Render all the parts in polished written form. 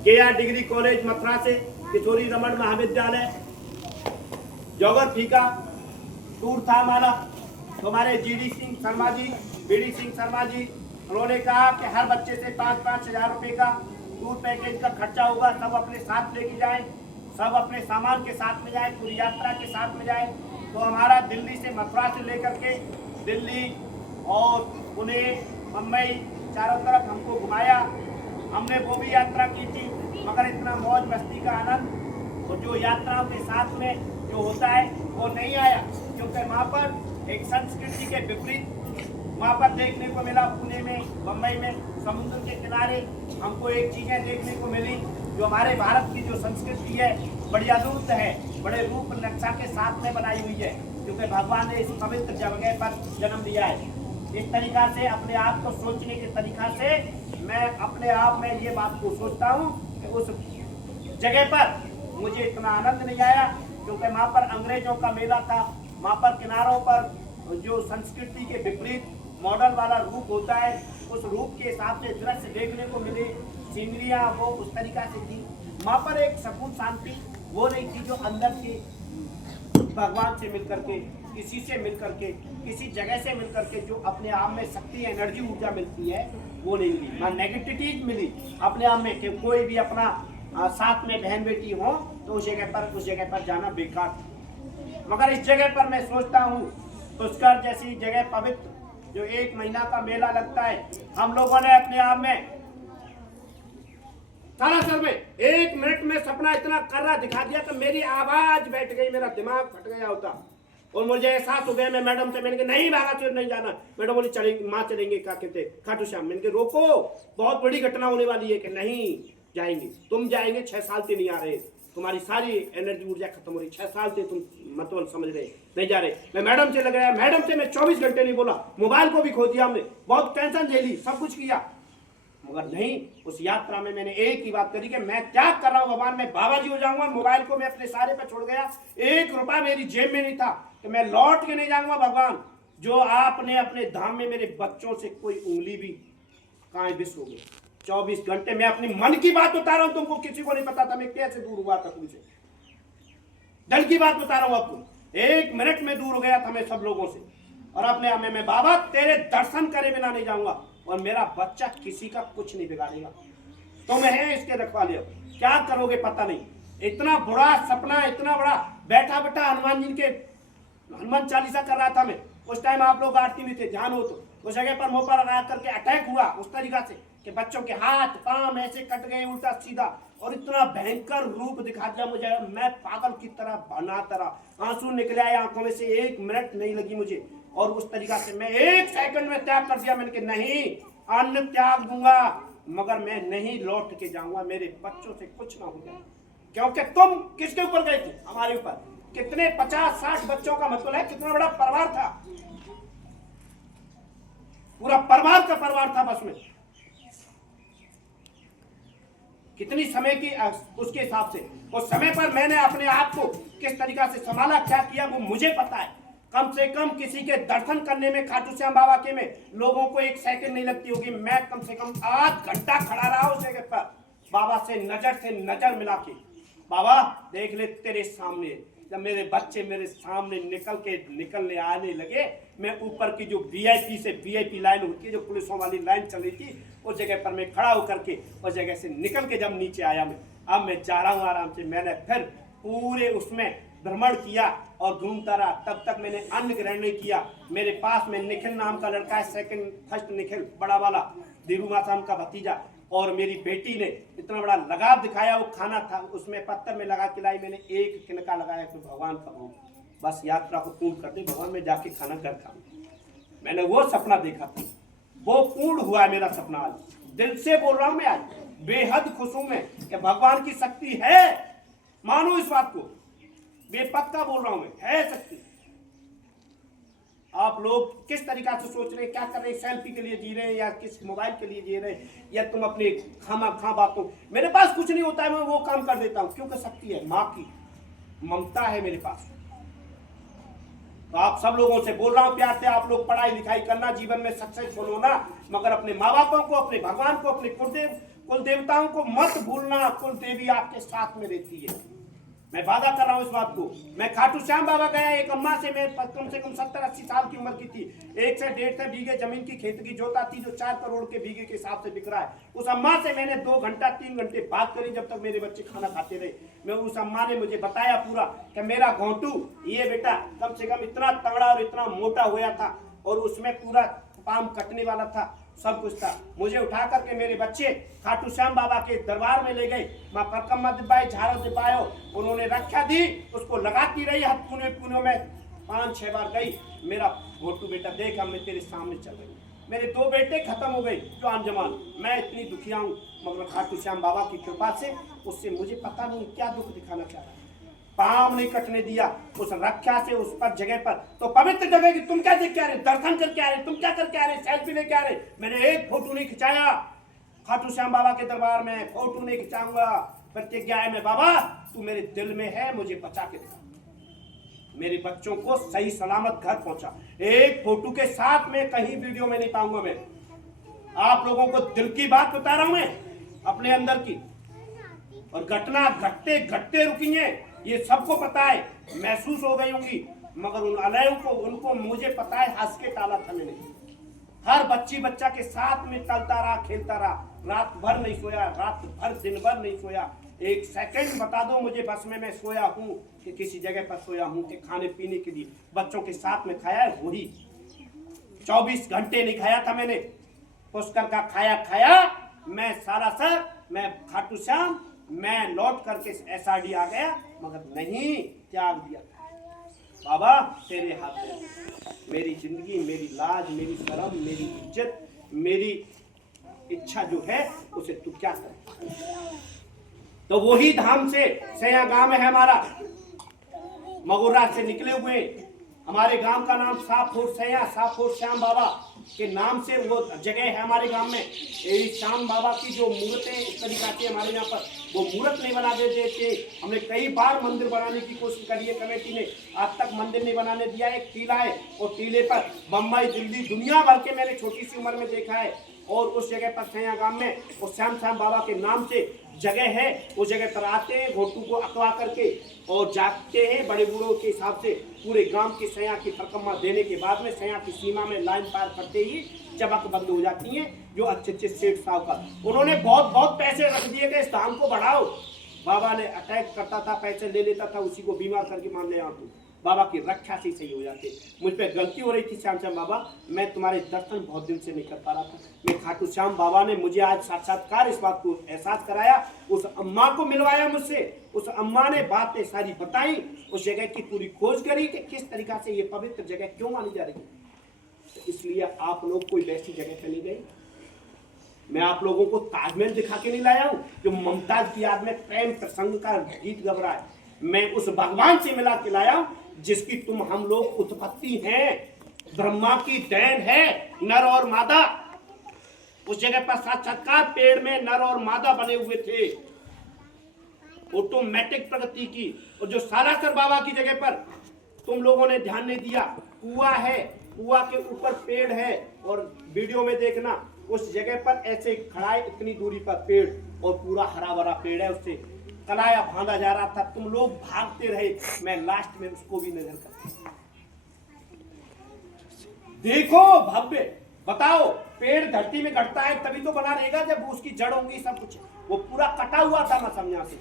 KR degree college Mathura से, किशोरी रमन महाविद्यालय, geography का टूर था हमारा। तो हमारे BD सिंह शर्मा जी उन्होंने कहा कि हर बच्चे से 5-5 हजार रुपये का टूर पैकेज का खर्चा होगा, सब अपने साथ लेके जाएं, सब अपने सामान के साथ में जाएं, पूरी यात्रा के साथ में जाएं। तो हमारा दिल्ली से मथुरा से लेकर के दिल्ली और पुणे, मुंबई, चारों तरफ हमको घुमाया। हमने वो भी यात्रा की थी, मगर इतना मौज मस्ती का आनंद तो जो यात्राओं के साथ में जो होता है वो नहीं आया, क्योंकि वहाँ पर एक संस्कृति के विपरीत वहाँ पर देखने को मिला। पुणे में, मुंबई में समुद्र के किनारे हमको एक चीजें देखने को मिली जो हमारे भारत की जो संस्कृति है बड़ी अद्भुत है, बड़े रूप नक्शा के साथ में बनाई हुई है, क्योंकि भगवान ने इस पवित्र जगह पर जन्म दिया है। इस तरीका से अपने आप को सोचने के तरीका से मैं अपने आप में ये बात को सोचता हूँ कि उस जगह पर मुझे इतना आनंद नहीं आया, क्योंकि वहाँ पर अंग्रेजों का मेला था। वहाँ पर किनारों पर जो संस्कृति के विपरीत मॉडल वाला रूप होता है, उस रूप के हिसाब से दृश्य देखने को मिले, सीनरियाँ वो उस तरीका से थी। वहाँ पर एक सुकून शांति वो नहीं थी जो अंदर के भगवान से मिलकर के, किसी से मिलकर के, किसी जगह से मिलकर के जो अपने आप में शक्ति, एनर्जी, ऊर्जा मिलती है वो नहीं मिली। ना नेगेटिविटी मिली अपने आप में कि कोई भी अपना साथ में बहन बेटी हो तो उस जगह पर जाना बेकार। मगर इस जगह पर मैं सोचता हूँ पुष्कर जैसी जगह पवित्र, जो 1 महीना का मेला लगता है, हम लोगों ने अपने आप में सरासर में 1 मिनट में सपना इतना कर्रा दिखा दिया कि मेरी आवाज बैठ गई, मेरा दिमाग फट गया होता। और मुझे एहसास हो गया, मैं मैडम से मैंने कहा नहीं बागासुर नहीं जाना। मैडम बोली चलेंगे, माँ चलेंगे, क्या कहते खाटू श्याम। मैंने कहा रोको, बहुत बड़ी घटना होने वाली है। कि नहीं जाएंगे, तुम जाएंगे, 6 साल से नहीं आ रहे, तुम्हारी सारी एनर्जी ऊर्जा खत्म हो रही, 6 साल से तुम मतलब समझ रहे नहीं जा रहे। मैं मैडम से लग रहा है, मैडम से मैं 24 घंटे नहीं बोला, मोबाइल को भी खो दिया हमने, बहुत टेंशन ले ली, सब कुछ किया, मगर नहीं। उस यात्रा में मैंने एक ही बात करी कि मैं त्याग कर रहा हूँ भगवान, मैं बाबा जी हो जाऊंगा। मोबाइल को मैं अपने सारे पे छोड़ गया, 1 रुपया मेरी जेब में नहीं था कि मैं लौट के नहीं जाऊंगा। भगवान जो आपने अपने धाम में मेरे बच्चों से कोई उंगली भी काहे बिस हो गई। 24 घंटे मैं अपनी मन की बात बता रहा हूं, तुमको किसी को नहीं पता था मैं कैसे दूर हुआ था तुमसे। दिल की बात बता रहा हूं आपको, 1 मिनट में दूर हो गया था मैं सब लोगों से। और अपने आप में मैं बाबा तेरे दर्शन करे बिना नहीं जाऊंगा, और मेरा बच्चा किसी का कुछ नहीं बिगाड़ेगा। तुम है इसके रखवाले, क्या करोगे पता नहीं। इतना बुरा सपना, इतना बड़ा, बैठा बैठा हनुमान जी के हनुमान चालीसा कर रहा था मैं। उस टाइम आप लोग आरती में थे, ध्यान हो तो। उस जगह पर मुंह पर लगा करके अटैक हुआ उस तरीका से कि बच्चों के हाथ पांव ऐसे कट गए उल्टा सीधा, और इतना भयंकर रूप दिखा दिया मुझे। मैं पागल की तरह बना तरह आंसू निकले आए आंखों में से, 1 मिनट नहीं लगी मुझे। और उस तरीका से मैं 1 सेकंड में त्याग कर दिया। मैंने कहा नहीं, अन्न त्याग दूंगा मगर मैं नहीं लौट के जाऊंगा, मेरे बच्चों से कुछ ना हो जाए। क्योंकि तुम किसके ऊपर गए थे? हमारे ऊपर। कितने 50-60 बच्चों का मतलब है, कितना बड़ा परिवार था, पूरा परिवार का परिवार था बस में। कितनी समय की उसके हिसाब से उस समय पर मैंने अपने आप को किस तरीका से संभाला, क्या किया वो मुझे पता है। कम से कम किसी के दर्शन करने में खाटू श्याम बाबा के में लोगों को 1 सेकंड नहीं लगती होगी। मैं कम से कम आध घंटा खड़ा रहा उस जगह पर, बाबा से नजर मिला के। बाबा देख ले तेरे सामने। जब मेरे बच्चे मेरे सामने निकलने आने लगे, मैं ऊपर की जो VIP से VIP लाइन होती है, जो पुलिसों वाली लाइन चल रही थी, उस जगह पर मैं खड़ा होकर के उस जगह से निकल के जब नीचे आया अब मैं जा रहा हूँ आराम से। मैंने फिर पूरे उसमें भ्रमण किया और घूमता रहा। तब तक मैंने अन्न ग्रहण नहीं किया। मेरे पास में निखिल नाम का लड़का है, 2nd फर्स्ट निखिल, बड़ा वाला, दीरू मासाम का भतीजा, और मेरी बेटी ने इतना बड़ा लगाव दिखाया। वो खाना था उसमें पत्थर में लगा के लाई, मैंने 1 किनका लगाया तो भगवान का भोग, बस यात्रा को पूर्ण करते भगवान में जाके खाना घर खाऊं। मैंने वो सपना देखा था, वो पूर्ण हुआ है मेरा सपना। आज दिल से बोल रहा हूं मैं, आज बेहद खुश हूं मैं कि भगवान की शक्ति है। मानो इस बात को, बेपक्का बोल रहा हूं मैं, है शक्ति। आप लोग किस तरीका से सोच रहे हैं, क्या कर रहे हैं, सेल्फी के लिए जी रहे हैं या किस मोबाइल के लिए जी रहे हैं, या तुम अपने खामा बातों। मेरे पास कुछ नहीं होता है, मैं वो काम कर देता हूं क्योंकि शक्ति है, माँ की ममता है मेरे पास। तो आप सब लोगों से बोल रहा हूं प्यार से, आप लोग पढ़ाई लिखाई करना, जीवन में सक्सेसफुल होना, मगर अपने माँ बापों को, अपने भगवान को, अपने कुलदेव कुल देवताओं को मत भूलना, कुल देवी आपके साथ में रहती है। मैं वादा कर रहा हूँ इस बात को। मैं खाटू श्याम बाबा गया, एक अम्मा से मैं कम से कम 70-80 साल की उम्र की थी, 1 से 1.5 बीघे जमीन की खेत की जोता थी जो 4 करोड़ के बीघे के हिसाब से बिक रहा है। उस अम्मा से मैंने 2 घंटा 3 घंटे बात करी जब तक मेरे बच्चे खाना खाते रहे। मैं उस अम्मा ने मुझे बताया पूरा कि मेरा घोंटू ये बेटा कम से कम इतना तगड़ा और इतना मोटा हुआ था और उसमें पूरा पाम कटने वाला था, सब कुछ था। मुझे उठा करके मेरे बच्चे खाटू श्याम बाबा के दरबार में ले गए। माँ परकम्मा दिब्बाई झाड़ो दिब्बायो, उन्होंने रक्षा दी, उसको लगाती रही। हम पुणे में 5-6 बार गई। मेरा घोटू बेटा देख हम मैं तेरे सामने चल रही, मेरे 2 बेटे खत्म हो गए जवान जमान। मैं इतनी दुखिया हूँ मगर खाटू श्याम बाबा की कृपा से उससे मुझे पता नहीं क्या दुख दिखाना चाह रहा है। पाम नहीं कटने दिया उस रक्षा से, उस पर जगह पर। तो पवित्र जगह की तुम क्या देख के आ रहे, दर्शन करके आ रहे, तुम क्या करके आ रहे, सेल्फी लेके आ रहे। मैंने एक फोटो नहीं खिंचाया खाटू श्याम बाबा के दरबार में, फोटो नहीं खिंचाऊंगा। प्रतिज्ञा है मैं, बाबा तू मेरे दिल में है, मुझे बचा के दिखा, मेरे बच्चों को सही सलामत घर पहुंचा। एक फोटो के साथ में कहीं वीडियो में नहीं पाऊंगा। मैं आप लोगों को दिल की बात बता रहा हूं, मैं अपने अंदर की। और घटना घटते घटते रुकी है, ये सबको पता है, महसूस हो गई होंगी, मगर उन अलयों को उनको मुझे पता है, हंस के टाला था मैंने। हर बच्ची बच्चा के साथ में चलता रहा, खेलता रहा, रात भर नहीं सोया, रात भर दिन भर नहीं सोया। 1 सेकंड बता दो मुझे बस में मैं सोया हूँ कि किसी जगह पर सोया हूँ कि खाने पीने के लिए बच्चों के साथ में खाया है, वही 24 घंटे नहीं खाया था मैंने। पुष्कर का खाया मैं सारा सर, मैं खाटू श्याम, मैं लौट करके SRD आ गया, मगर नहीं त्याग दिया। बाबा तेरे हाथ में मेरी जिंदगी, मेरी लाज, मेरी शर्म, मेरी इज्जत, मेरी इच्छा जो है उसे तू क्या कर। तो वही धाम से सया गांव है हमारा, मगुरा से निकले हुए। हमारे गांव का नाम साफोर सया, साफोर श्याम बाबा के नाम से वो जगह है हमारे गांव में। यही श्याम बाबा की जो मूर्तें इस तरीका से हमारे यहाँ पर वो मूर्त नहीं बना देते। हमने कई बार मंदिर बनाने की कोशिश करी है, कमेटी ने आज तक मंदिर नहीं बनाने दिया। एक टीला है और टीले पर बम्बई, दिल्ली, दुनिया भर के मैंने छोटी सी उम्र में देखा है। और उस जगह पर सया गांव में उस श्याम बाबा के नाम से जगह है, उस जगह पर आते हैं, घोटू को अकवा करके और जाते हैं बड़े बूढ़ों के हिसाब से। पूरे गांव की सया की फरकम्मा देने के बाद में सया की सीमा में लाइन पार करते ही चबक बंद हो जाती हैं। जो अच्छे सेठ साहब का उन्होंने बहुत पैसे रख दिए कि इस धाम को बढ़ाओ। बाबा ने अटैक करता था, पैसे ले लेता था, उसी को बीमार करके मान ले तू। बाबा की रक्षा से सही हो जाते। मुझ पे गलती हो रही थी श्याम बाबा, मैं तुम्हारे दर्शन बहुत दिन से नहीं कर पा रहा था। मैं खाटू श्याम बाबा ने मुझे आज साक्षात्कार इस बात को एहसास कराया। उस अम्मा को मिलवाया मुझसे, उस अम्मा ने बातें सारी बताई, उस जगह की पूरी खोज करी कि किस तरीका से ये पवित्र जगह क्यों मानी जा रही है। तो इसलिए आप लोग कोई वैसी जगह पे नहीं गए। मैं आप लोगों को ताजमहल दिखा के नहीं लाया हूँ जो मुमताज की याद में प्रेम प्रसंग का गीत गब रहा है। मैं उस भगवान से मिला के लाया हूँ जिसकी तुम हम लोग उत्पत्ति हैं, ब्रह्मा की देन है, नर और मादा। उस जगह पर साक्षात्कार पेड़ में नर और मादा बने हुए थे, ऑटोमेटिक प्रगति की। और जो सालासर बाबा की जगह पर तुम लोगों ने ध्यान नहीं दिया, कुआं है, कुआं के ऊपर पेड़ है। और वीडियो में देखना उस जगह पर ऐसे खड़ा है, इतनी दूरी पर पेड़ और पूरा हरा भरा पेड़ है, उससे कलाया बांधा जा रहा था। तुम लोग भागते रहे, मैं लास्ट में उसको भी नजर कर। देखो भव्य, बताओ पेड़ धरती में घटता है तभी तो बना रहेगा जब उसकी जड़ होंगी, सब कुछ। वो पूरा कटा हुआ था मैं समझा से,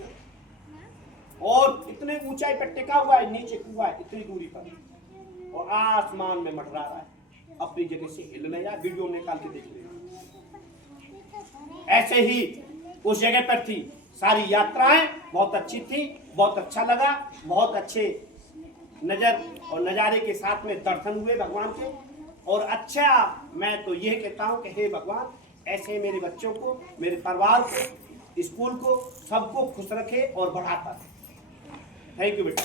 और इतने ऊंचाई पर टिका हुआ है, नीचे कुआं है इतनी दूरी पर, और आसमान में मंडरा रहा है, अपनी जगह से हिल नहीं रहा। वीडियो निकाल के देख लेना। ऐसे ही उस जगह पर थी सारी यात्राएं, बहुत अच्छी थी, बहुत अच्छा लगा, बहुत अच्छे नजर और नजारे के साथ में दर्शन हुए भगवान के। और अच्छा मैं तो यह कहता हूं कि हे भगवान, ऐसे मेरे बच्चों को, मेरे परिवार को, स्कूल को, सबको खुश रखे और बढ़ाता रहे। थैंक यू बेटा।